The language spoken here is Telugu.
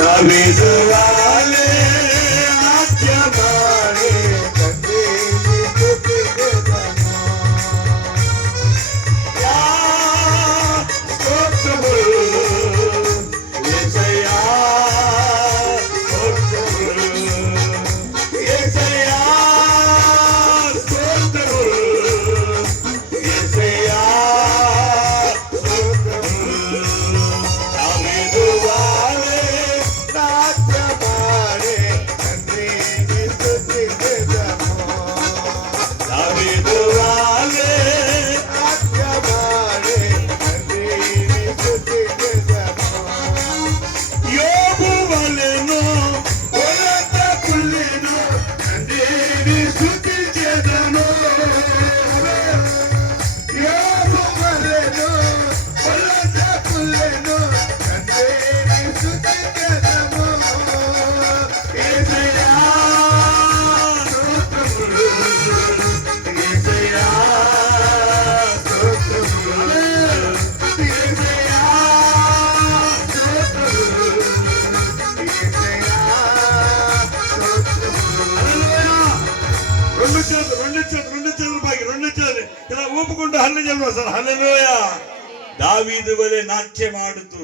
దావీదు వాలే నాట్యమాడే తండ్రిని స్తుతించెదము. యా స్తోత్రములు యేసయ్యా, స్తోత్రములు యేసయ్యా, స్తోత్రములు యేసయ్యా, స్తోత్రములు. దావీదు వాలే నాట్యమాడే తండ్రిని స్తుతించెదము. దావీదు వాలే నాట్యమాడే తండ్రిని స్తుతించెదము. యోబు వలెను కొలత కుల్లెను తండ్రిని స్తుతించెదము. యోబు వలెను కొలత కుల్లెను తండ్రిని స్తుతించెదము. యేసయ్యా, స్తోత్రములు యేసయ్యా, స్తోత్రములు యేసయ్యా, స్తోత్రములు యేసయ్యా, స్తోత్రములు. హల్లెలూయా. రెండు చేతులు ఇలా ఊపుకుంటూ హల్లెలూయా సార్. హల్లెలూయా. దావీదు వలె నాట్యమాడుతూ